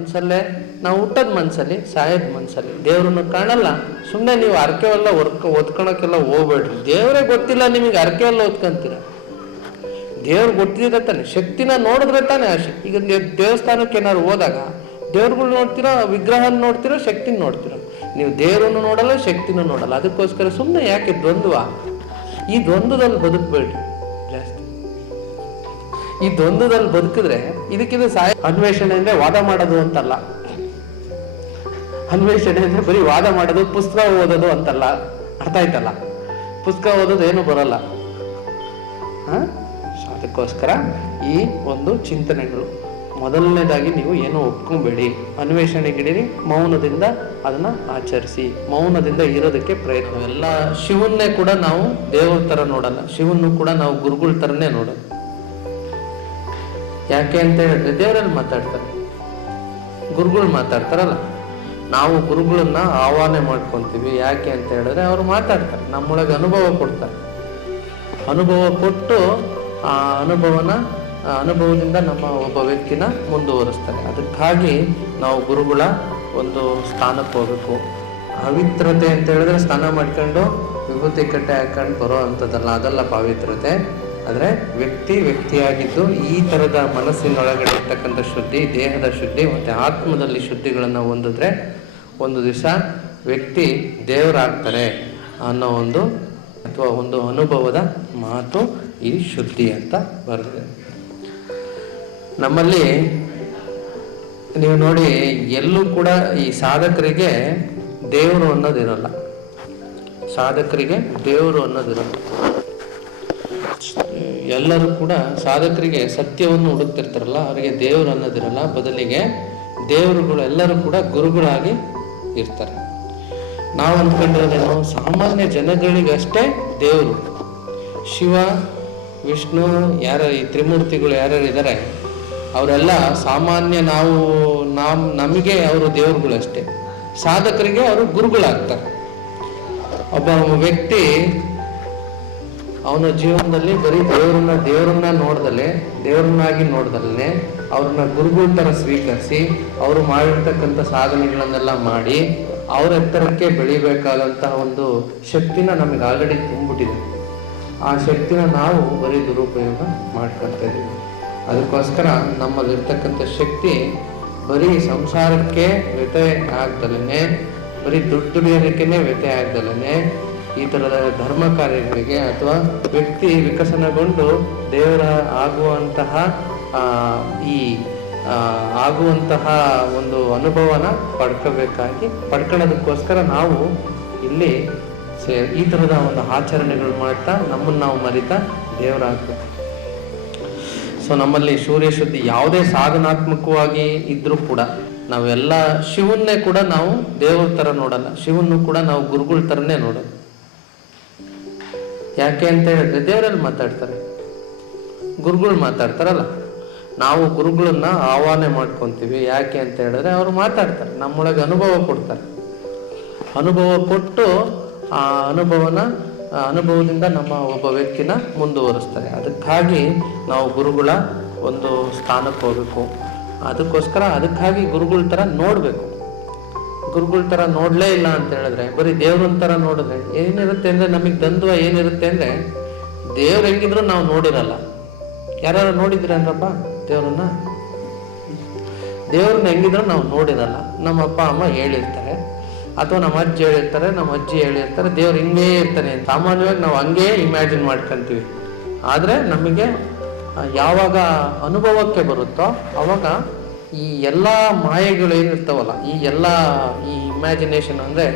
ಮನಸ್ಸಲ್ಲೇ ನಾವು ಹುಟ್ಟದ ಮನಸ್ಸಲ್ಲಿ ಸಾಯೋದ ಮನಸ್ಸಲ್ಲಿ ದೇವ್ರನ್ನ ಕಾಣಲ್ಲ. ಸುಮ್ಮನೆ ನೀವು ಅರ್ಕೆವೆಲ್ಲ ಒರ್ಕ ಒದ್ಕೊಳಕ್ಕೆಲ್ಲ ಹೋಗ್ಬೇಡ್ರಿ. ದೇವರೇ ಗೊತ್ತಿಲ್ಲ ನಿಮಗೆ ಅರ್ಕೆವೆಲ್ಲ ಓದ್ಕೊಂತೀರ ದೇವ್ರು ಗೊತ್ತಿದ್ರೆ ತಾನೆ, ಶಕ್ತಿನ ನೋಡಿದ್ರೆ ತಾನೆ ಆ ಈಗ ದೇವಸ್ಥಾನಕ್ಕೆ ಏನಾದ್ರು ಹೋದಾಗ, ದೇವ್ರುಗಳು ನೋಡ್ತೀರೋ ವಿಗ್ರಹ ನೋಡ್ತಿರೋ, ಶಕ್ತಿನ ನೋಡ್ತಿರೋ. ನೀವು ದೇವರನ್ನು ನೋಡಲ್ಲ, ಶಕ್ತಿನೂ ನೋಡಲ್ಲ. ಅದಕ್ಕೋಸ್ಕರ ಸುಮ್ಮನೆ ಯಾಕೆ ದ್ವಂದ್ವ? ಈ ದ್ವಂದ್ವದಲ್ಲಿ ಬದುಕಬೇಡ್ರಿ. ಈ ದ್ವಂದ್ವದಲ್ಲಿ ಬದುಕಿದ್ರೆ ಇದಕ್ಕಿಂತ ಸಾಯ ಅನ್ವೇಷಣೆ ಅಂದ್ರೆ ವಾದ ಮಾಡೋದು ಅಂತಲ್ಲ. ಅನ್ವೇಷಣೆ ಅಂದ್ರೆ ಬರೀ ವಾದ ಮಾಡೋದು, ಪುಸ್ತಕ ಓದೋದು ಅಂತಲ್ಲ. ಅರ್ಥ ಆಯ್ತಲ್ಲ? ಪುಸ್ತಕ ಓದೋದು ಏನು ಬರಲ್ಲ? ಅದಕ್ಕೋಸ್ಕರ ಈ ಒಂದು ಚಿಂತನೆಗಳು. ಮೊದಲನೇದಾಗಿ ನೀವು ಏನು ಒಪ್ಕೊಂಬೇಡಿ. ಅನ್ವೇಷಣೆಗಿಡಿರಿ, ಮೌನದಿಂದ ಅದನ್ನ ಆಚರಿಸಿ. ಮೌನದಿಂದ ಇರೋದಕ್ಕೆ ಪ್ರಯತ್ನ. ಎಲ್ಲ ಶಿವನ್ನೇ ಕೂಡ ನಾವು ದೇವರ ತರ ನೋಡಲ್ಲ. ಶಿವನ್ನು ಕೂಡ ನಾವು ಗುರುಗಳ ತರನೇ ನೋಡೋದು ಯಾಕೆ ಅಂತ ಹೇಳಿದ್ರೆ ದೇವರಲ್ಲಿ ಮಾತಾಡ್ತಾರೆ. ಗುರುಗಳು ಮಾತಾಡ್ತಾರಲ್ಲ, ನಾವು ಗುರುಗಳನ್ನ ಆಹ್ವಾನ ಮಾಡ್ಕೊಂತೀವಿ. ಯಾಕೆ ಅಂತ ಹೇಳಿದ್ರೆ ಅವರು ಮಾತಾಡ್ತಾರೆ, ನಮ್ಮೊಳಗೆ ಅನುಭವ ಕೊಡ್ತಾರೆ. ಅನುಭವ ಕೊಟ್ಟು ಆ ಅನುಭವನ ಅನುಭವದಿಂದ ನಮ್ಮ ಒಬ್ಬ ವ್ಯಕ್ತಿನ ಮುಂದುವರಿಸ್ತಾರೆ. ಅದಕ್ಕಾಗಿ ನಾವು ಗುರುಗಳ ಒಂದು ಸ್ಥಾನಕ್ಕೆ ಹೋಗ್ಬೇಕು. ಪವಿತ್ರತೆ ಅಂತ ಹೇಳಿದ್ರೆ ಸ್ನಾನ ಮಾಡ್ಕೊಂಡು ವಿಭೂತಿ ಕಟ್ಟೆ ಹಾಕೊಂಡು ಬರೋ ಅಂಥದ್ದಲ್ಲ, ಅದಲ್ಲ ಪವಿತ್ರತೆ. ಆದರೆ ವ್ಯಕ್ತಿ ವ್ಯಕ್ತಿಯಾಗಿದ್ದು ಈ ಥರದ ಮನಸ್ಸಿನೊಳಗಡೆ ಇರ್ತಕ್ಕಂಥ ಶುದ್ಧಿ, ದೇಹದ ಶುದ್ಧಿ ಮತ್ತು ಆತ್ಮದಲ್ಲಿ ಶುದ್ಧಿಗಳನ್ನು ಹೊಂದಿದ್ರೆ ಒಂದು ದಿವಸ ವ್ಯಕ್ತಿ ದೇವರಾಗ್ತಾರೆ ಅನ್ನೋ ಒಂದು ಅಥವಾ ಒಂದು ಅನುಭವದ ಮಾತು ಈ ಶುದ್ಧಿ ಅಂತ ಬರ್ತದೆ. ನಮ್ಮಲ್ಲಿ ನೀವು ನೋಡಿ ಎಲ್ಲೂ ಕೂಡ ಈ ಸಾಧಕರಿಗೆ ದೇವರು ಅನ್ನೋದಿರಲ್ಲ. ಸಾಧಕರಿಗೆ ದೇವರು ಅನ್ನೋದಿರಲ್ಲ. ಎಲ್ಲರೂ ಕೂಡ ಸಾಧಕರಿಗೆ ಸತ್ಯವನ್ನು ಹುಡುಕ್ತಿರ್ತಾರಲ್ಲ, ಅವರಿಗೆ ದೇವರು ಅನ್ನೋದಿರಲ್ಲ, ಬದಲಿಗೆ ದೇವರುಗಳು ಎಲ್ಲರೂ ಕೂಡ ಗುರುಗಳಾಗಿ ಇರ್ತಾರೆ. ನಾವು ಅಂದ್ಕೊಂಡಿರೋದೇನು ಸಾಮಾನ್ಯ ಜನಗಳಿಗಷ್ಟೇ ದೇವರು. ಶಿವ, ವಿಷ್ಣು, ಯಾರ ಈ ತ್ರಿಮೂರ್ತಿಗಳು ಯಾರ್ಯಾರು ಇದ್ದಾರೆ ಅವರೆಲ್ಲ ಸಾಮಾನ್ಯ ನಾವು, ನಾಮ್, ನಮಗೆ ಅವರು ದೇವರುಗಳು ಅಷ್ಟೇ ಸಾಧಕರಿಗೆ ಅವರು ಗುರುಗಳಾಗ್ತಾರೆ. ಒಬ್ಬ ವ್ಯಕ್ತಿ ಅವನ ಜೀವನದಲ್ಲಿ ಬರೀ ದೇವರನ್ನ ದೇವರನ್ನ ನೋಡ್ದಲೆ ದೇವರನ್ನಾಗಿ ನೋಡ್ದಲೇ ಅವ್ರನ್ನ ಗುರುಗಳ ಥರ ಸ್ವೀಕರಿಸಿ ಅವರು ಮಾಡಿರ್ತಕ್ಕಂಥ ಸಾಧನೆಗಳನ್ನೆಲ್ಲ ಮಾಡಿ ಅವ್ರ ಎತ್ತರಕ್ಕೆ ಬೆಳಿಬೇಕಾದಂತಹ ಒಂದು ಶಕ್ತಿನ ನಮಗೆ ಆಲ್ರೆಡಿ ತುಂಬಿಟ್ಟಿದೆ ಆ ಶಕ್ತಿನ ನಾವು ಬರೀ ದುರುಪಯೋಗ ಮಾಡ್ಕೊಳ್ತಾ ಇದ್ದೀವಿ. ಅದಕ್ಕೋಸ್ಕರ ನಮ್ಮಲ್ಲಿರ್ತಕ್ಕಂಥ ಶಕ್ತಿ ಬರೀ ಸಂಸಾರಕ್ಕೆ ವ್ಯತೆ ಆಗ್ದಲೇ ಬರೀ ದುಡ್ಡು ದುಡಿಯೋದಕ್ಕೇ ವ್ಯತೆ ಆಗ್ದಲೇ ಈ ಥರದ ಧರ್ಮ ಕಾರ್ಯಗಳಿಗೆ ಅಥವಾ ವ್ಯಕ್ತಿ ವಿಕಸನಗೊಂಡು ದೇವರ ಆಗುವಂತಹ ಈ ಆಗುವಂತಹ ಒಂದು ಅನುಭವನ ಪಡ್ಕೋಬೇಕಾಗಿ, ಪಡ್ಕೊಳ್ಳೋದಕ್ಕೋಸ್ಕರ ನಾವು ಇಲ್ಲಿ ಸೇ, ಈ ಥರದ ಒಂದು ಆಚರಣೆಗಳು ಮಾಡ್ತಾ ನಮ್ಮನ್ನು ನಾವು ಮರಿತಾ ದೇವರಾಗಬೇಕು. ಸೊ ನಮ್ಮಲ್ಲಿ ಸೂರ್ಯ ಶುದ್ಧಿ ಯಾವುದೇ ಸಾಧನಾತ್ಮಕವಾಗಿ ಇದ್ದರೂ ಕೂಡ ನಾವೆಲ್ಲ ಶಿವನ್ನೇ ಕೂಡ ನಾವು ದೇವರ ಥರ ನೋಡಲ್ಲ. ಶಿವನ್ನು ಕೂಡ ನಾವು ಗುರುಗಳ ಥರನೇ ನೋಡೋದು. ಯಾಕೆ ಅಂತ ಹೇಳಿದ್ರೆ ದೇವರಲ್ಲಿ ಮಾತಾಡ್ತಾರೆ. ಗುರುಗಳು ಮಾತಾಡ್ತಾರಲ್ಲ, ನಾವು ಗುರುಗಳನ್ನ ಆಹ್ವಾನೆ ಮಾಡ್ಕೊತೀವಿ. ಯಾಕೆ ಅಂತ ಹೇಳಿದ್ರೆ ಅವರು ಮಾತಾಡ್ತಾರೆ, ನಮ್ಮೊಳಗೆ ಅನುಭವ ಕೊಡ್ತಾರೆ. ಅನುಭವ ಕೊಟ್ಟು ಆ ಅನುಭವನ ಅನುಭವದಿಂದ ನಮ್ಮ ಒಬ್ಬ ವ್ಯಕ್ತಿನ ಮುಂದುವರಿಸ್ತಾರೆ. ಅದಕ್ಕಾಗಿ ನಾವು ಗುರುಗಳ ಒಂದು ಸ್ಥಾನಕ್ಕೆ ಹೋಗ್ಬೇಕು. ಅದಕ್ಕೋಸ್ಕರ ಅದಕ್ಕಾಗಿ ಗುರುಗಳ ಥರ ನೋಡಬೇಕು. ಗುರುಗಳ ಥರ ನೋಡಲೇ ಇಲ್ಲ ಅಂತ ಹೇಳಿದ್ರೆ, ಬರೀ ದೇವ್ರನ್ನ ಥರ ನೋಡಿದ್ರೆ ಏನಿರುತ್ತೆ ಅಂದರೆ ನಮಗೆ ದ್ವಂದ್ವ ಏನಿರುತ್ತೆ ಅಂದರೆ ದೇವ್ರು ಹೆಂಗಿದ್ರು ನಾವು ನೋಡಿರಲ್ಲ. ಯಾರು ನೋಡಿದ್ರೇನ್ರಪ್ಪ ದೇವ್ರನ್ನ? ದೇವ್ರನ್ನ ಹೆಂಗಿದ್ರು ನಾವು ನೋಡಿರಲ್ಲ. ನಮ್ಮ ಅಪ್ಪ ಅಮ್ಮ ಹೇಳಿರ್ತಾರೆ, ಅಥವಾ ನಮ್ಮ ಅಜ್ಜಿ ಹೇಳಿರ್ತಾರೆ, ನಮ್ಮ ಅಜ್ಜಿ ಹೇಳಿರ್ತಾರೆ, ದೇವ್ರು ಹಿಂಗೇ ಇರ್ತಾನೆ ಸಾಮಾನ್ಯವಾಗಿ ನಾವು ಹಂಗೆ ಇಮ್ಯಾಜಿನ್ ಮಾಡ್ಕೊಂತೀವಿ. ಆದರೆ ನಮಗೆ ಯಾವಾಗ ಅನುಭವಕ್ಕೆ ಬರುತ್ತೋ ಅವಾಗ ಈ ಎಲ್ಲ ಮಾಯೆಗಳು ಏನಿರ್ತಾವಲ್ಲ ಈ ಎಲ್ಲ ಈ ಇಮ್ಯಾಜಿನೇಷನ್ ಅಂದರೆ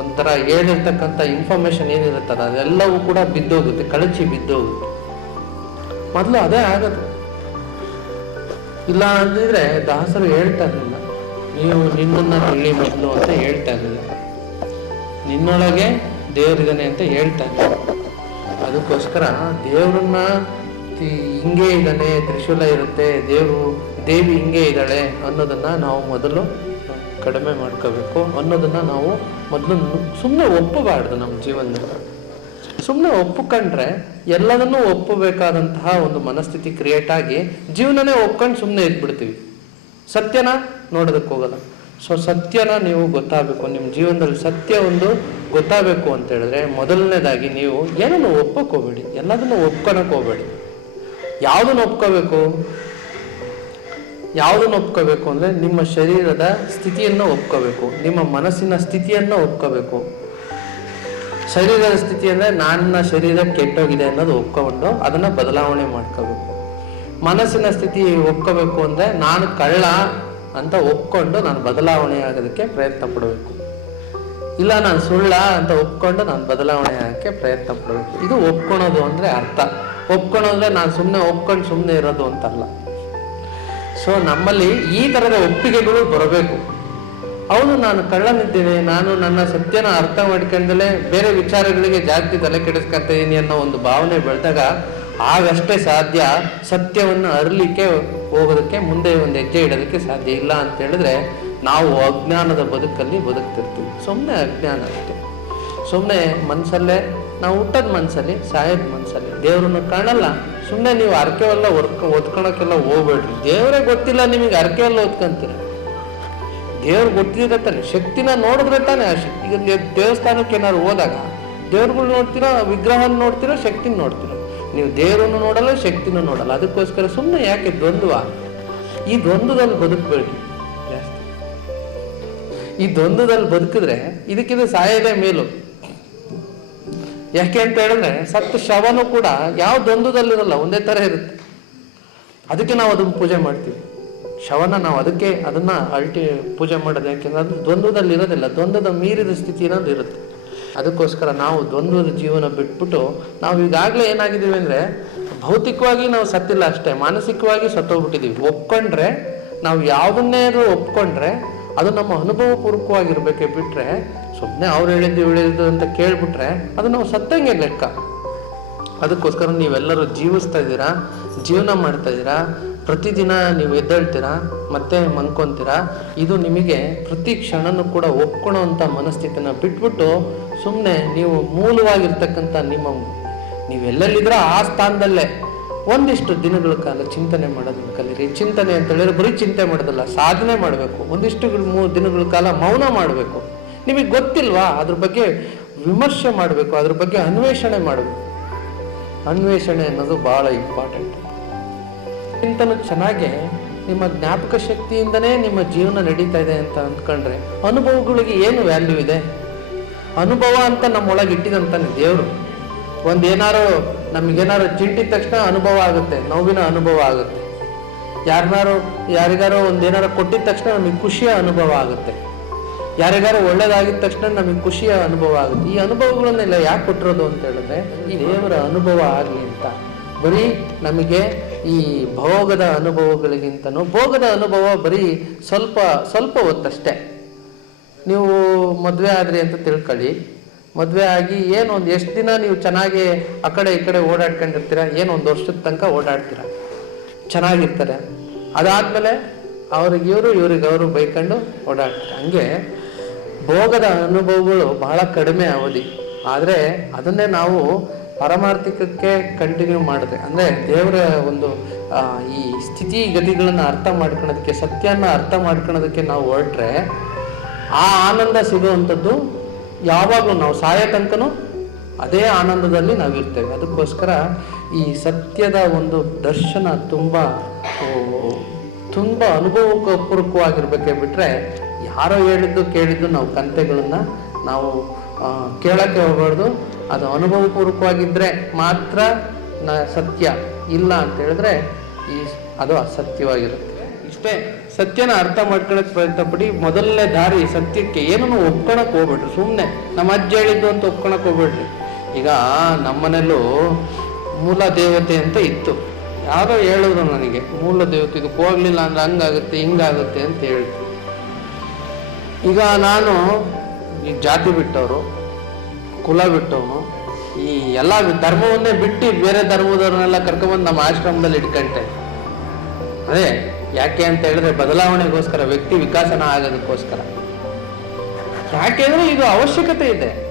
ಒಂಥರ ಹೇಳಿರ್ತಕ್ಕಂಥ ಇನ್ಫಾರ್ಮೇಶನ್ ಏನಿರುತ್ತಲ್ಲ, ಅದೆಲ್ಲವೂ ಕೂಡ ಬಿದ್ದೋಗುತ್ತೆ, ಕಳಚಿ ಬಿದ್ದೋಗುತ್ತೆ. ಮೊದಲು ಅದೇ ಆಗುತ್ತೆ ಇಲ್ಲ ಅಂದಿದ್ರೆ ದಾಸರು ಹೇಳ್ತಾ ಇರಲಿಲ್ಲ, ನೀವು ನಿಮ್ಮನ್ನ ತಿಳಿ ಮೊದಲು ಅಂತ ಹೇಳ್ತಾ ಇರಲಿಲ್ಲ. ನಿನ್ನೊಳಗೆ ದೇವರಿದ್ದಾನೆ ಅಂತ ಹೇಳ್ತಾ ಇರಲಿಲ್ಲ. ಅದಕ್ಕೋಸ್ಕರ ದೇವ್ರನ್ನ ಹಿಂಗೆ ಇದ್ದಾನೆ ತ್ರಿಶೂಲ ಇರುತ್ತೆ, ದೇವರು ದೇವಿ ಹಿಂಗೆ ಇದ್ದಾಳೆ ಅನ್ನೋದನ್ನ ನಾವು ಮೊದಲು ಕಡಿಮೆ ಮಾಡ್ಕೋಬೇಕು ಅನ್ನೋದನ್ನ ನಾವು ಮೊದಲು ಸುಮ್ಮನೆ ಒಪ್ಪಬಾರ್ದು ನಮ್ಮ ಜೀವನದಲ್ಲಿ. ಸುಮ್ಮನೆ ಒಪ್ಪಿಕೊಂಡ್ರೆ ಎಲ್ಲದನ್ನು ಒಪ್ಪಬೇಕಾದಂತಹ ಒಂದು ಮನಸ್ಥಿತಿ ಕ್ರಿಯೇಟ್ ಆಗಿ ಜೀವನನೇ ಒಪ್ಕೊಂಡು ಸುಮ್ಮನೆ ಇದ್ಬಿಡ್ತೀವಿ. ಸತ್ಯನ ನೋಡೋದಕ್ಕೆ ಹೋಗಲ್ಲ. ಸೊ ಸತ್ಯನ ನೀವು ಗೊತ್ತಾಗಬೇಕು. ನಿಮ್ಮ ಜೀವನದಲ್ಲಿ ಸತ್ಯ ಒಂದು ಗೊತ್ತಾಗಬೇಕು ಅಂತ ಹೇಳಿದ್ರೆ ಮೊದಲನೇದಾಗಿ ನೀವು ಏನನ್ನು ಒಪ್ಪಕ್ಕೆ ಹೋಗ್ಬೇಡಿ ಎಲ್ಲದನ್ನು ಒಪ್ಕೊಳಕ್ಕೆ ಹೋಗ್ಬೇಡಿ. ಯಾವುದನ್ನು ಒಪ್ಕೋಬೇಕು? ಯಾವುದನ್ನು ಒಪ್ಕೋಬೇಕು ಅಂದರೆ ನಿಮ್ಮ ಶರೀರದ ಸ್ಥಿತಿಯನ್ನು ಒಪ್ಕೋಬೇಕು, ನಿಮ್ಮ ಮನಸ್ಸಿನ ಸ್ಥಿತಿಯನ್ನು ಒಪ್ಕೋಬೇಕು. ಶರೀರದ ಸ್ಥಿತಿ ಅಂದರೆ ನನ್ನ ಶರೀರ ಕೆಟ್ಟೋಗಿದೆ ಅನ್ನೋದು ಒಪ್ಕೊಂಡು ಅದನ್ನು ಬದಲಾವಣೆ ಮಾಡ್ಕೋಬೇಕು. ಮನಸ್ಸಿನ ಸ್ಥಿತಿ ಒಪ್ಕೋಬೇಕು ಅಂದರೆ ನಾನು ಕಳ್ಳ ಅಂತ ಒಪ್ಕೊಂಡು ನಾನು ಬದಲಾವಣೆ ಆಗೋದಕ್ಕೆ ಪ್ರಯತ್ನ ಪಡಬೇಕು. ಇಲ್ಲ ನಾನು ಸುಳ್ಳ ಅಂತ ಒಪ್ಕೊಂಡು ನಾನು ಬದಲಾವಣೆ ಆಗೋಕ್ಕೆ ಪ್ರಯತ್ನ ಪಡಬೇಕು. ಇದು ಒಪ್ಕೊಳೋದು ಅಂದರೆ ಅರ್ಥ. ಒಪ್ಕೊಳೋದ್ರೆ ನಾನು ಸುಮ್ಮನೆ ಒಪ್ಕೊಂಡು ಸುಮ್ಮನೆ ಇರೋದು ಅಂತಲ್ಲ. ಸೊ ನಮ್ಮಲ್ಲಿ ಈ ಥರದ ಒಪ್ಪಿಗೆಗಳು ಬರಬೇಕು. ಅವನು ನಾನು ಕಳ್ಳನಿದ್ದೇನೆ. ನಾನು ನನ್ನ ಸತ್ಯನ ಅರ್ಥ ಮಾಡ್ಕೊಂಡಲೇ ಬೇರೆ ವಿಚಾರಗಳಿಗೆ ಜಾಸ್ತಿ ತಲೆ ಕೆಡಿಸ್ಕೊತಾ ಇದ್ದೀನಿ ಅನ್ನೋ ಒಂದು ಭಾವನೆ ಬೆಳೆದಾಗ ಆಗಷ್ಟೇ ಸಾಧ್ಯ ಸತ್ಯವನ್ನು ಅರಲಿಕ್ಕೆ ಹೋಗೋದಕ್ಕೆ, ಮುಂದೆ ಒಂದು ಹೆಜ್ಜೆ ಇಡೋದಕ್ಕೆ ಸಾಧ್ಯ ಇಲ್ಲ ಅಂತ ಹೇಳಿದ್ರೆ ನಾವು ಅಜ್ಞಾನದ ಬದುಕಲ್ಲಿ ಬದುಕ್ತಿರ್ತೀವಿ. ಸುಮ್ಮನೆ ಅಜ್ಞಾನ ಅಷ್ಟೇ. ಸುಮ್ಮನೆ ಮನಸ್ಸಲ್ಲೇ ನಾವು ಹುಟ್ಟದ ಮನಸ್ಸಲ್ಲಿ ಸಾಯೋದ ಮನಸ್ಸಲ್ಲಿ ದೇವರನ್ನು ಕಾಣಲ್ಲ. ಸುಮ್ಮನೆ ನೀವು ಅರ್ಕೆವೆಲ್ಲ ಒರ್ಕ ಒದ್ಕೊಳಕ್ಕೆಲ್ಲ ಹೋಗ್ಬೇಡ್ರಿ. ದೇವರೇ ಗೊತ್ತಿಲ್ಲ ನಿಮಗೆ ಅರ್ಕೆವೆಲ್ಲ ಓದ್ಕೊಂತೀರ ದೇವ್ರು ಗೊತ್ತಿದ್ರೆ ತಾನೆ, ಶಕ್ತಿನ ನೋಡಿದ್ರೆ ತಾನೆ ಆ ಶಕ್ತಿ. ದೇವಸ್ಥಾನಕ್ಕೆ ಏನಾದ್ರು ಹೋದಾಗ, ದೇವ್ರುಗಳು ನೋಡ್ತೀರಾ ವಿಗ್ರಹ ನೋಡ್ತೀರಾ, ಶಕ್ತಿನ ನೋಡ್ತೀರೋ? ನೀವು ದೇವರನ್ನು ನೋಡಲ್ಲ, ಶಕ್ತಿನೂ ನೋಡಲ್ಲ. ಅದಕ್ಕೋಸ್ಕರ ಸುಮ್ಮನೆ ಯಾಕೆ ದ್ವಂದ್ವ? ಈ ದ್ವಂದ್ವದಲ್ಲಿ ಬದುಕಬೇಡಿ ಜಾಸ್ತಿ. ಈ ದ್ವಂದ್ವದಲ್ಲಿ ಬದುಕಿದ್ರೆ ಇದಕ್ಕಿಂತ ಸಾಯೋದೇ ಮೇಲು. ಯಾಕೆ ಅಂತ ಹೇಳಿದ್ರೆ ಸತ್ತು ಶವನೂ ಕೂಡ ಯಾವ ದ್ವಂದ್ವದಲ್ಲಿರಲ್ಲ, ಒಂದೇ ಥರ ಇರುತ್ತೆ. ಅದಕ್ಕೆ ನಾವು ಅದನ್ನು ಪೂಜೆ ಮಾಡ್ತೀವಿ. ಶವನ ನಾವು ಅದಕ್ಕೆ ಅದನ್ನ ಅಲ್ಟಿ ಪೂಜೆ ಮಾಡೋದು ಯಾಕೆಂದ್ರೆ ಅದು ದ್ವಂದ್ವದಲ್ಲಿ ಇರೋದಿಲ್ಲ, ದ್ವಂದ್ವದ ಮೀರಿದ ಸ್ಥಿತಿ ಅನ್ನೋದು ಇರುತ್ತೆ. ಅದಕ್ಕೋಸ್ಕರ ನಾವು ದ್ವಂದ್ವದ ಜೀವನ ಬಿಟ್ಬಿಟ್ಟು ನಾವು ಈಗಾಗಲೇ ಏನಾಗಿದ್ದೀವಿ ಅಂದರೆ ಭೌತಿಕವಾಗಿ ನಾವು ಸತ್ತಿಲ್ಲ ಅಷ್ಟೇ, ಮಾನಸಿಕವಾಗಿ ಸತ್ತೋಗ್ಬಿಟ್ಟಿದ್ದೀವಿ. ಒಪ್ಕೊಂಡ್ರೆ, ನಾವು ಯಾವುದನ್ನೇ ಒಪ್ಕೊಂಡ್ರೆ ಅದು ನಮ್ಮ ಅನುಭವ ಪೂರ್ವಕವಾಗಿರ್ಬೇಕೆ ಬಿಟ್ರೆ ಸುಮ್ಮನೆ ಅವ್ರು ಹೇಳಿದ್ದು ಹೇಳಿದ್ದು ಅಂತ ಕೇಳಿಬಿಟ್ರೆ ಅದು ನಾವು ಸತ್ತಂಗೆ ಲೆಕ್ಕ. ಅದಕ್ಕೋಸ್ಕರ ನೀವೆಲ್ಲರೂ ಜೀವಿಸ್ತಾ ಇದ್ದೀರಾ? ಜೀವನ ಮಾಡ್ತಾ ಇದ್ದೀರಾ? ಪ್ರತಿದಿನ ನೀವು ಎದ್ದೇಳ್ತೀರಾ? ಮತ್ತೆ ಮನ್ಕೊಂತೀರಾ? ಇದು ನಿಮಗೆ ಪ್ರತಿ ಕ್ಷಣನೂ ಕೂಡ ಒಪ್ಕೊಳ್ಳೋವಂಥ ಮನಸ್ಥಿತಿನ ಬಿಟ್ಬಿಟ್ಟು ಸುಮ್ಮನೆ ನೀವು ಮೂಲವಾಗಿರ್ತಕ್ಕಂಥ ನಿಮ್ಮ ನೀವು ಎಲ್ಲೆಲ್ಲಿದ್ರೋ ಆ ಸ್ಥಾನದಲ್ಲೇ ಒಂದಿಷ್ಟು ದಿನಗಳ ಕಾಲ ಚಿಂತನೆ ಮಾಡೋದನ್ನು ಕಲೀರಿ. ಚಿಂತನೆ ಅಂತ ಹೇಳಿದ್ರೆ ಬರೀ ಚಿಂತೆ ಮಾಡೋದಲ್ಲ, ಸಾಧನೆ ಮಾಡಬೇಕು. ಒಂದಿಷ್ಟು ದಿನಗಳ ಕಾಲ ಮೌನ ಮಾಡಬೇಕು. ನಿಮಗೆ ಗೊತ್ತಿಲ್ವಾ? ಅದ್ರ ಬಗ್ಗೆ ವಿಮರ್ಶೆ ಮಾಡಬೇಕು, ಅದ್ರ ಬಗ್ಗೆ ಅನ್ವೇಷಣೆ ಮಾಡಬೇಕು. ಅನ್ವೇಷಣೆ ಅನ್ನೋದು ಬಹಳ ಇಂಪಾರ್ಟೆಂಟ್ ಇಂತಲೂ ಚೆನ್ನಾಗೆ ನಿಮ್ಮ ಜ್ಞಾಪಕ ಶಕ್ತಿಯಿಂದನೇ ನಿಮ್ಮ ಜೀವನ ನಡೀತಾ ಇದೆ ಅಂತ ಅಂದ್ಕೊಂಡ್ರೆ ಅನುಭವಗಳಿಗೆ ಏನು ವ್ಯಾಲ್ಯೂ ಇದೆ? ಅನುಭವ ಅಂತ ನಮ್ಮೊಳಗೆ ಇಟ್ಟಿದಂತಾನೆ ದೇವರು. ಒಂದೇನಾರು ನಮಗೇನಾರು ಚಿಂಟಿದ ತಕ್ಷಣ ಅನುಭವ ಆಗುತ್ತೆ, ನೋವಿನ ಅನುಭವ ಆಗುತ್ತೆ. ಯಾರನ್ನಾರು ಯಾರಿಗಾರೋ ಒಂದೇನಾರು ಕೊಟ್ಟಿದ ತಕ್ಷಣ ನಮಗೆ ಖುಷಿಯ ಅನುಭವ ಆಗುತ್ತೆ. ಯಾರಿಗಾರು ಒಳ್ಳೇದಾಗಿದ ತಕ್ಷಣ ನಮಗೆ ಖುಷಿಯ ಅನುಭವ ಆಗುತ್ತೆ. ಈ ಅನುಭವಗಳನ್ನೆಲ್ಲ ಯಾಕೆ ಕೊಟ್ಟಿರೋದು ಅಂತ ಹೇಳಿದ್ರೆ, ಈ ದೇವರ ಅನುಭವ ಆಗಲಿ ಅಂತ. ಬರೀ ನಮಗೆ ಈ ಭೋಗದ ಅನುಭವಗಳಿಗಿಂತನೂ, ಭೋಗದ ಅನುಭವ ಬರೀ ಸ್ವಲ್ಪ ಸ್ವಲ್ಪ ಹೊತ್ತಷ್ಟೇ. ನೀವು ಮದುವೆ ಆದ್ರಿ ಅಂತ ತಿಳ್ಕೊಳ್ಳಿ. ಮದುವೆ ಆಗಿ ಏನು ಒಂದು ಎಷ್ಟು ದಿನ ನೀವು ಚೆನ್ನಾಗಿ ಆ ಕಡೆ ಈ ಕಡೆ ಓಡಾಡ್ಕೊಂಡಿರ್ತೀರ, ಏನು ಒಂದು ವರ್ಷದ ತನಕ ಓಡಾಡ್ತೀರ. ಚೆನ್ನಾಗಿರ್ತಾರೆ. ಅದಾದಮೇಲೆ ಅವ್ರಿಗೆ ಇವರು, ಇವ್ರಿಗೆ ಅವರು ಬೈಕೊಂಡು ಓಡಾಡ್ತಾರೆ. ಹಂಗೆ ಭೋಗದ ಅನುಭವಗಳು ಬಹಳ ಕಡಿಮೆ ಅವಧಿ. ಆದರೆ ಅದನ್ನೇ ನಾವು ಪರಮಾರ್ಥಿಕಕ್ಕೆ ಕಂಟಿನ್ಯೂ ಮಾಡಿದೆ. ಅಂದರೆ ದೇವರ ಒಂದು ಈ ಸ್ಥಿತಿ ಗತಿಗಳನ್ನು ಅರ್ಥ ಮಾಡ್ಕೊಳೋದಕ್ಕೆ, ಸತ್ಯನ ಅರ್ಥ ಮಾಡ್ಕೊಳೋದಕ್ಕೆ ನಾವು ಹೊರಟ್ರೆ ಆ ಆನಂದ ಸಿಗುವಂಥದ್ದು ಯಾವಾಗಲೂ ನಾವು ಸಾಯೋ ತನಕನೂ ಅದೇ ಆನಂದದಲ್ಲಿ ನಾವು ಇರ್ತೇವೆ ಅದಕ್ಕೋಸ್ಕರ ಈ ಸತ್ಯದ ಒಂದು ದರ್ಶನ ತುಂಬ ತುಂಬ ತುಂಬ ಅನುಭವಪೂರ್ವಕವಾಗಿರ್ಬೇಕೆ ಬಿಟ್ಟರೆ ಯಾರೋ ಹೇಳಿದ್ದು ಕೇಳಿದ್ದು ನಾವು ಕಂತೆಗಳನ್ನು ನಾವು ಕೇಳೋಕ್ಕೆ ಹೋಗಬಾರ್ದು. ಅದು ಅನುಭವಪೂರ್ವಕವಾಗಿದ್ದರೆ ಮಾತ್ರ ನ, ಸತ್ಯ ಇಲ್ಲ ಅಂತ ಹೇಳಿದ್ರೆ ಈ ಅದು ಅಸತ್ಯವಾಗಿರುತ್ತೆ. ಇಷ್ಟೇ, ಸತ್ಯನ ಅರ್ಥ ಮಾಡ್ಕೊಳಕ್ ಪ್ರಯತ್ನ ಪಡಿ ಮೊದಲನೇ ದಾರಿ ಸತ್ಯಕ್ಕೆ ಏನನ್ನು ಒಪ್ಕೊಳಕ್ ಹೋಗ್ಬೇಡ್ರಿ. ಸುಮ್ಮನೆ ನಮ್ಮ ಅಜ್ಜ ಹೇಳಿದ್ದು ಅಂತ ಒಪ್ಕೊಳಕ್ ಹೋಗ್ಬೇಡ್ರಿ. ಈಗ ನಮ್ಮನೇಲೂ ಮೂಲ ದೇವತೆ ಅಂತ ಇತ್ತು. ಯಾರೋ ಹೇಳಿದ್ರು ನನಗೆ, ಮೂಲ ದೇವತೆ ಇದಕ್ಕೆ ಹೋಗ್ಲಿಲ್ಲ ಅಂದ್ರೆ ಹಂಗಾಗುತ್ತೆ, ಹಿಂಗಾಗುತ್ತೆ ಅಂತ ಹೇಳ್ತು ಈಗ ನಾನು ಈ ಜಾತಿ ಬಿಟ್ಟವರು, ಕುಲ ಬಿಟ್ಟವನು, ಈ ಎಲ್ಲ ಧರ್ಮವನ್ನೇ ಬಿಟ್ಟು ಬೇರೆ ಧರ್ಮದವ್ರನ್ನೆಲ್ಲ ಕರ್ಕೊಂಬಂದು ನಮ್ಮ ಆಶ್ರಮದಲ್ಲಿ ಇಟ್ಕೊಂಡೆ. ಅದೇ, ಯಾಕೆ ಅಂತ ಹೇಳಿದ್ರೆ ಬದಲಾವಣೆಗೋಸ್ಕರ, ವ್ಯಕ್ತಿ ವಿಕಾಸನ ಆಗೋದಕ್ಕೋಸ್ಕರ. ಯಾಕೆಂದ್ರೆ ಇದು ಅವಶ್ಯಕತೆ ಇದೆ.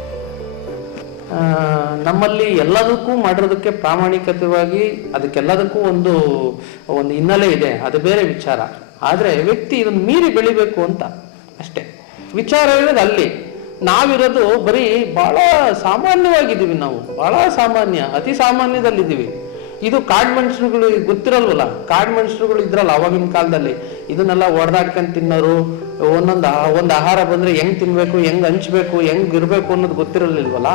ನಮ್ಮಲ್ಲಿ ಎಲ್ಲದಕ್ಕೂ ಮಾಡಿರೋದಕ್ಕೆ ಪ್ರಾಮಾಣಿಕತೆವಾಗಿ ಅದಕ್ಕೆಲ್ಲದಕ್ಕೂ ಒಂದು ಒಂದು ಹಿನ್ನೆಲೆ ಇದೆ. ಅದು ಬೇರೆ ವಿಚಾರ. ಆದರೆ ವ್ಯಕ್ತಿ ಇದನ್ನು ಮೀರಿ ಬೆಳಿಬೇಕು ಅಂತ ಅಷ್ಟೇ. ವಿಚಾರ ಇರೋದು ಅಲ್ಲಿ. ನಾವಿರೋದು ಬರೀ ಬಹಳ ಸಾಮಾನ್ಯವಾಗಿದ್ದೀವಿ ನಾವು. ಬಹಳ ಸಾಮಾನ್ಯ, ಅತಿ ಸಾಮಾನ್ಯದಲ್ಲಿದ್ದೀವಿ. ಇದು ಕಾಡು ಮನುಷ್ಯರುಗಳು ಗೊತ್ತಿರಲ್ವಲ್ಲ? ಕಾಡು ಮನುಷ್ಯರುಗಳು ಇದ್ರಲ್ಲ ಅವಾಗಿನ ಕಾಲದಲ್ಲಿ. ಇದನ್ನೆಲ್ಲ ಹೊಡೆದಾಡ್ಕೊಂಡು ತಿನ್ನೋರು, ಒಂದೊಂದು ಒಂದು ಆಹಾರ ಬಂದ್ರೆ ಹೆಂಗೆ ತಿನ್ಬೇಕು, ಹೆಂಗೆ ಹಂಚ್ಬೇಕು, ಹೆಂಗ್ ಇರಬೇಕು ಅನ್ನೋದು ಗೊತ್ತಿರಲಿಲ್ವಲ್ಲ?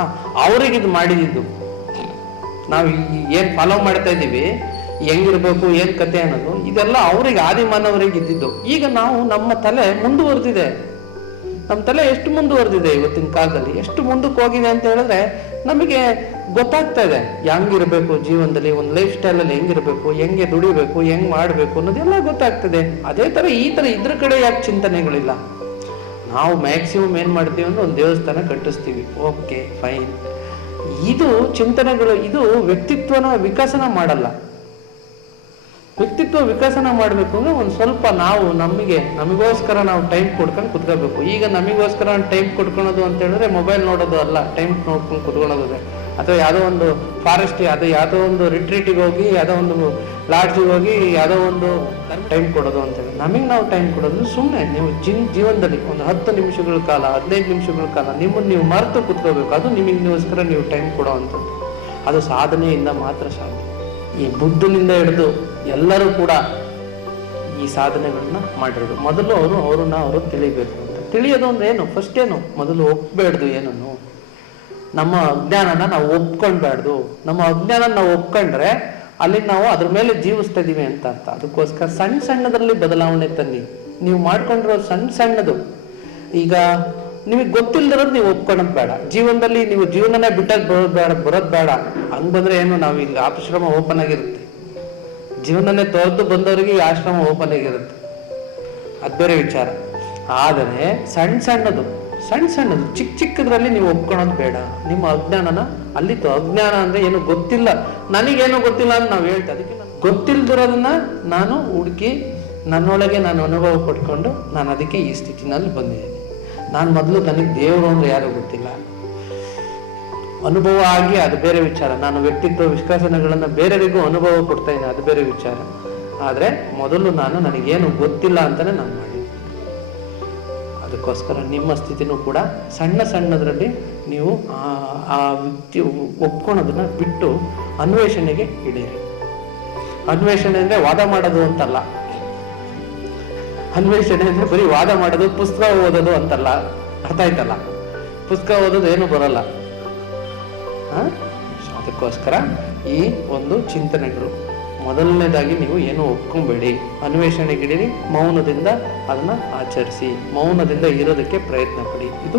ಅವ್ರಿಗೆ ಇದು ಮಾಡಿದ್ದು. ನಾವು ಏನು ಏನ್ ಫಾಲೋ ಮಾಡ್ತಾ ಇದ್ದೀವಿ ಹೆಂಗಿರ್ಬೇಕು ಏನ್ ಕತೆ ಅನ್ನೋದು, ಇದೆಲ್ಲ ಅವ್ರಿಗೆ, ಆದಿಮಾನವರಿಗೆ ಇದ್ದಿದ್ದು. ಈಗ ನಾವು ನಮ್ಮ ತಲೆ ಮುಂದುವರೆದಿದೆ. ನಮ್ಮ ತಲೆ ಎಷ್ಟು ಮುಂದುವರೆದಿದೆ ಇವತ್ತಿನ ಕಾಲದಲ್ಲಿ? ಎಷ್ಟು ಮುಂದಕ್ಕೆ ಹೋಗಿದೆ ಅಂತ ಹೇಳಿದ್ರೆ ನಮಗೆ ಗೊತ್ತಾಗ್ತಾ ಇದೆ. ಹೆಂಗಿರಬೇಕು ಜೀವನದಲ್ಲಿ, ಒಂದು ಲೈಫ್ ಸ್ಟೈಲಲ್ಲಿ ಹೆಂಗಿರಬೇಕು, ಹೆಂಗೆ ದುಡಿಬೇಕು, ಹೆಂಗ್ ಮಾಡಬೇಕು ಅನ್ನೋದೆಲ್ಲ ಗೊತ್ತಾಗ್ತದೆ. ಅದೇ ಥರ ಈ ಥರ ಇದ್ರ ಕಡೆ ಯಾಕೆ ಚಿಂತನೆಗಳಿಲ್ಲ? ನಾವು ಮ್ಯಾಕ್ಸಿಮಮ್ ಏನು ಮಾಡ್ತೀವಿ ಅಂದ್ರೆ ಒಂದು ದೇವಸ್ಥಾನ ಕಟ್ಟಿಸ್ತೀವಿ. ಓಕೆ ಫೈನ್ ಇದು ಚಿಂತನೆಗಳು, ಇದು ವ್ಯಕ್ತಿತ್ವನ ವಿಕಸನ ಮಾಡಲ್ಲ. ವ್ಯಕ್ತಿತ್ವ ವಿಕಸನ ಮಾಡಬೇಕು ಅಂದ್ರೆ ಒಂದು ಸ್ವಲ್ಪ ನಾವು ನಮಗೆ, ನಮಗೋಸ್ಕರ ನಾವು ಟೈಮ್ ಕೊಡ್ಕೊಂಡು ಕುತ್ಕೋಬೇಕು ಈಗ ನಮಗೋಸ್ಕರ ಟೈಮ್ ಕೊಡ್ಕೊಳೋದು ಅಂತ ಹೇಳಿದ್ರೆ ಮೊಬೈಲ್ ನೋಡೋದು ಅಲ್ಲ ಟೈಮ್ ನೋಡ್ಕೊಂಡು ಕುತ್ಕೊಳ್ಳೋದು ಅದೇ. ಅಥವಾ ಯಾವುದೋ ಒಂದು ಫಾರೆಸ್ಟ್ ಅದು ಯಾವುದೋ ಒಂದು ರಿಟ್ರೀಟಿಗೆ ಹೋಗಿ, ಯಾವುದೋ ಒಂದು ಲಾಡ್ಜಿಗೆ ಹೋಗಿ, ಯಾವುದೋ ಒಂದು ಟೈಮ್ ಕೊಡೋದು ಅಂತೇಳಿ ನಮಗೆ ನಾವು ಟೈಮ್ ಕೊಡೋದು ಸುಮ್ಮನೆ ನೀವು ಜಿನ್ ಜೀವನದಲ್ಲಿ ಒಂದು ಹತ್ತು ನಿಮಿಷಗಳ ಕಾಲ, ಹದಿನೈದು ನಿಮಿಷಗಳ ಕಾಲ ನಿಮ್ಮನ್ನು ನೀವು ಮರೆತು ಕುತ್ಕೋಬೇಕು ಅದು ನಿಮಗೋಸ್ಕರ ನೀವು ಟೈಮ್ ಕೊಡೋ ಅಂಥದ್ದು. ಅದು ಸಾಧನೆಯಿಂದ ಮಾತ್ರ ಸಾಧ್ಯ. ಈ ಬುದ್ಧನಿಂದ ಹಿಡಿದು ಎಲ್ಲರೂ ಕೂಡ ಈ ಸಾಧನೆಗಳನ್ನ ಮಾಡಿರೋದು. ಮೊದಲು ಅವರು, ಅವ್ರನ್ನ ಅವರು ತಿಳಿಬೇಕು ಅಂತ. ತಿಳಿಯೋದು ಅಂದ್ರೆ ಏನು? ಫಸ್ಟ್ ಏನು? ಮೊದಲು ಒಪ್ಬೇಡ್ದು ಏನನ್ನು? ನಮ್ಮ ಅಜ್ಞಾನನ ನಾವು ಒಪ್ಕೊಳ್ಬಾರ್ದು. ನಮ್ಮ ಅಜ್ಞಾನ ನಾವು ಒಪ್ಕೊಂಡ್ರೆ ಅಲ್ಲಿ ನಾವು ಅದ್ರ ಮೇಲೆ ಜೀವಿಸ್ತಾ ಇದೀವಿ ಅಂತ ಅರ್ಥ. ಅದಕ್ಕೋಸ್ಕರ ಸಣ್ಣ ಸಣ್ಣದ್ರಲ್ಲಿ ಬದಲಾವಣೆ ತನ್ನಿ. ನೀವು ಮಾಡ್ಕೊಂಡಿರೋ ಸಣ್ಣ ಸಣ್ಣದು. ಈಗ ನಿಮಗೆ ಗೊತ್ತಿಲ್ದಿರೋದು ನೀವು ಒಪ್ಕೊಳ್ಳೋದು ಬೇಡ. ಜೀವನದಲ್ಲಿ ನೀವು ಜೀವನನೇ ಬಿಟ್ಟಾಗ ಬರೋದು ಬೇಡ ಬರೋದು ಬೇಡ. ಹಂಗ್ ಬಂದ್ರೆ ಏನು? ನಾವು ಇಲ್ಲಿ ಆಶ್ರಮ ಓಪನ್ ಆಗಿರುತ್ತೆ. ಜೀವನನೇ ತೊರೆದು ಬಂದವರಿಗೆ ಈ ಆಶ್ರಮ ಓಪನ್ ಆಗಿರುತ್ತೆ. ಅದು ವಿಚಾರ. ಆದರೆ ಸಣ್ಣ ಸಣ್ಣದು ಸಣ್ಣ ಸಣ್ಣದು ಚಿಕ್ಕ ಚಿಕ್ಕದ್ರಲ್ಲಿ ನೀವು ಒಪ್ಕೊಳೋದು ಬೇಡ. ನಿಮ್ಮ ಅಜ್ಞಾನನ ಅಲ್ಲಿತ್ತು ಅಜ್ಞಾನ ಅಂದ್ರೆ ಏನು ಗೊತ್ತಿಲ್ಲ. ನನಗೇನು ಗೊತ್ತಿಲ್ಲ ಅಂತ ನಾವು ಹೇಳ್ತಾ ಅದಕ್ಕೆ ನಾನು ಗೊತ್ತಿಲ್ದಿರೋದನ್ನ ನಾನು ಹುಡುಕಿ ನನ್ನೊಳಗೆ ನಾನು ಅನುಭವ ಪಡ್ಕೊಂಡು ನಾನು ಅದಕ್ಕೆ ಈ ಸ್ಥಿತಿನಲ್ಲಿ ಬಂದಿದ್ದೀನಿ. ನಾನು ಮೊದಲು ನನಗೆ ದೇವರು ಅಂದ್ರೆ ಯಾರು ಗೊತ್ತಿಲ್ಲ. ಅನುಭವ ಆಗಿ ಅದು ಬೇರೆ ವಿಚಾರ. ನಾನು ವ್ಯಕ್ತಿತ್ವ ವಿಶ್ವಾಸನೆಗಳನ್ನು ಬೇರೆಯವರಿಗೂ ಅನುಭವ ಕೊಡ್ತಾ ಇದ್ದೀನಿ ಅದು ಬೇರೆ ವಿಚಾರ. ಆದರೆ ಮೊದಲು ನಾನು ನನಗೇನು ಗೊತ್ತಿಲ್ಲ ಅಂತಲೇ ನಾನು ಮಾಡಿ ಅದಕ್ಕೋಸ್ಕರ ನಿಮ್ಮ ಸ್ಥಿತಿನೂ ಕೂಡ ಸಣ್ಣ ಸಣ್ಣದರಲ್ಲಿ ನೀವು ಆ- ಆ ವ್ಯಕ್ತಿ ಒಪ್ಕೊಳೋದನ್ನ ಬಿಟ್ಟು ಅನ್ವೇಷಣೆಗೆ ಇಡೀರಿ ಅನ್ವೇಷಣೆ ಅಂದರೆ ವಾದ ಮಾಡೋದು ಅಂತಲ್ಲ. ಅನ್ವೇಷಣೆ ಅಂದರೆ ಬರೀ ವಾದ ಮಾಡೋದು, ಪುಸ್ತಕ ಓದೋದು ಅಂತಲ್ಲ. ಅರ್ಥ ಆಯ್ತಲ್ಲ? ಪುಸ್ತಕ ಓದೋದು ಏನು ಬರಲ್ಲ. ಅದಕ್ಕೋಸ್ಕರ ಈ ಒಂದು ಚಿಂತನೆಗಳು ಮೊದಲನೇದಾಗಿ ನೀವು ಏನು ಒಪ್ಕೊಂಬೇಡಿ. ಅನ್ವೇಷಣೆಗಿಡಿರಿ, ಮೌನದಿಂದ ಅದನ್ನ ಆಚರಿಸಿ, ಮೌನದಿಂದ ಇರೋದಕ್ಕೆ ಪ್ರಯತ್ನ ಪಡಿ ಇದು